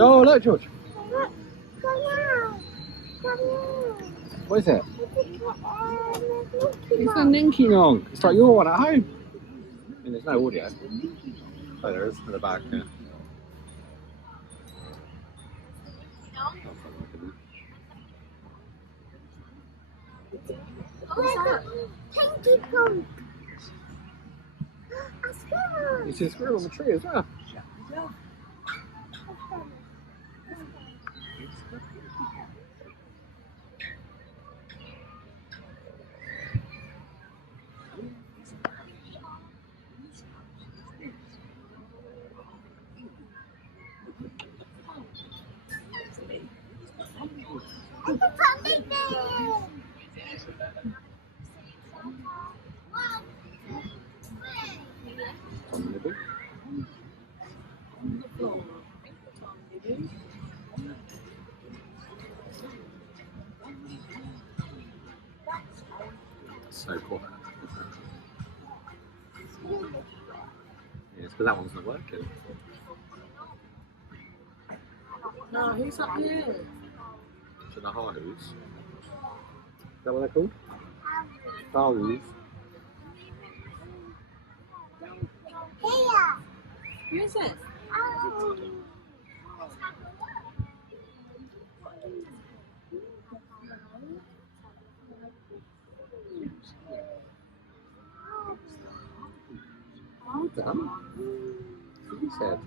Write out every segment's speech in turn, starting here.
Oh, look, George. Look, come now. Come now. What is it? It's It's a Ninky Nonk. It's like your one at home. And there's no audio. Oh, there is in the back, yeah. Pinky Punk. A squirrel. You see a squirrel on the tree as well. It's a puppy bear. So cool. Yes, but that one's not working. No, who's up here? So the Harlows. Is that what they're called? Harlows. Here. Who is it? Oh. Well done. What you said.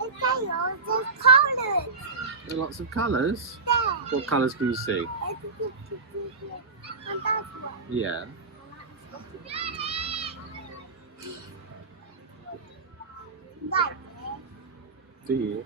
It's tails, there's colours. There are lots of colours. There. What colours can you see? And that's one. Yeah. Right. Do you?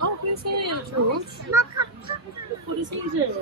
Oh, who's here, George? Makka Pakka. What does he do?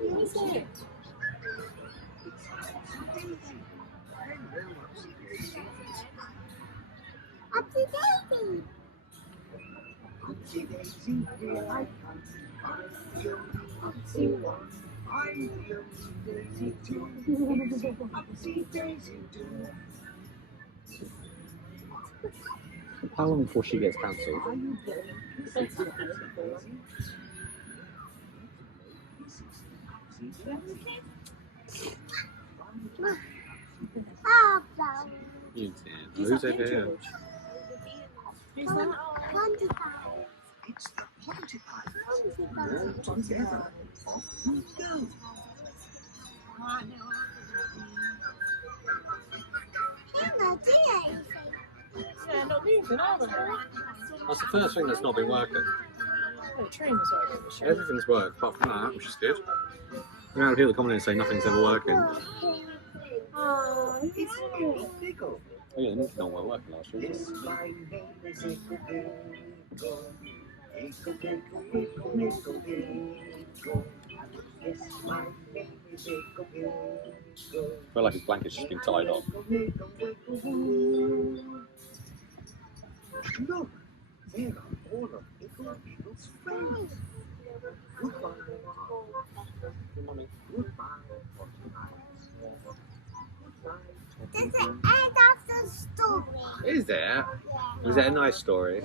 Who is it? Upsy Daisy. Upsy Daisy, I feel Upsy one. I feel Daisy too. Upsy Daisy too. How long before she gets cancelled? Papa. You did. Who's over here? Who's that? Quantified. It's the quantified. Quantified. All together. Off we go. Emma, do you? Yeah, not moving, are they? That's the first thing that's not been working. Oh, the train was working. The show. Everything's worked apart from that, which is good. We're going to people commenting saying nothing's ever working. Oh, It's Igglepiggle. Oh yeah, Ninky Nonk weren't working last week. Yes, my name is Igglepiggle. Igglepiggle, Igglepiggle. Yes, my name is Igglepiggle. I feel like his blanket's just been tied on. Look, there are all of Igglepiggle's friends. Goodbye. Goodbye. This is the end of the story. Is there? Yeah. Was it a nice story?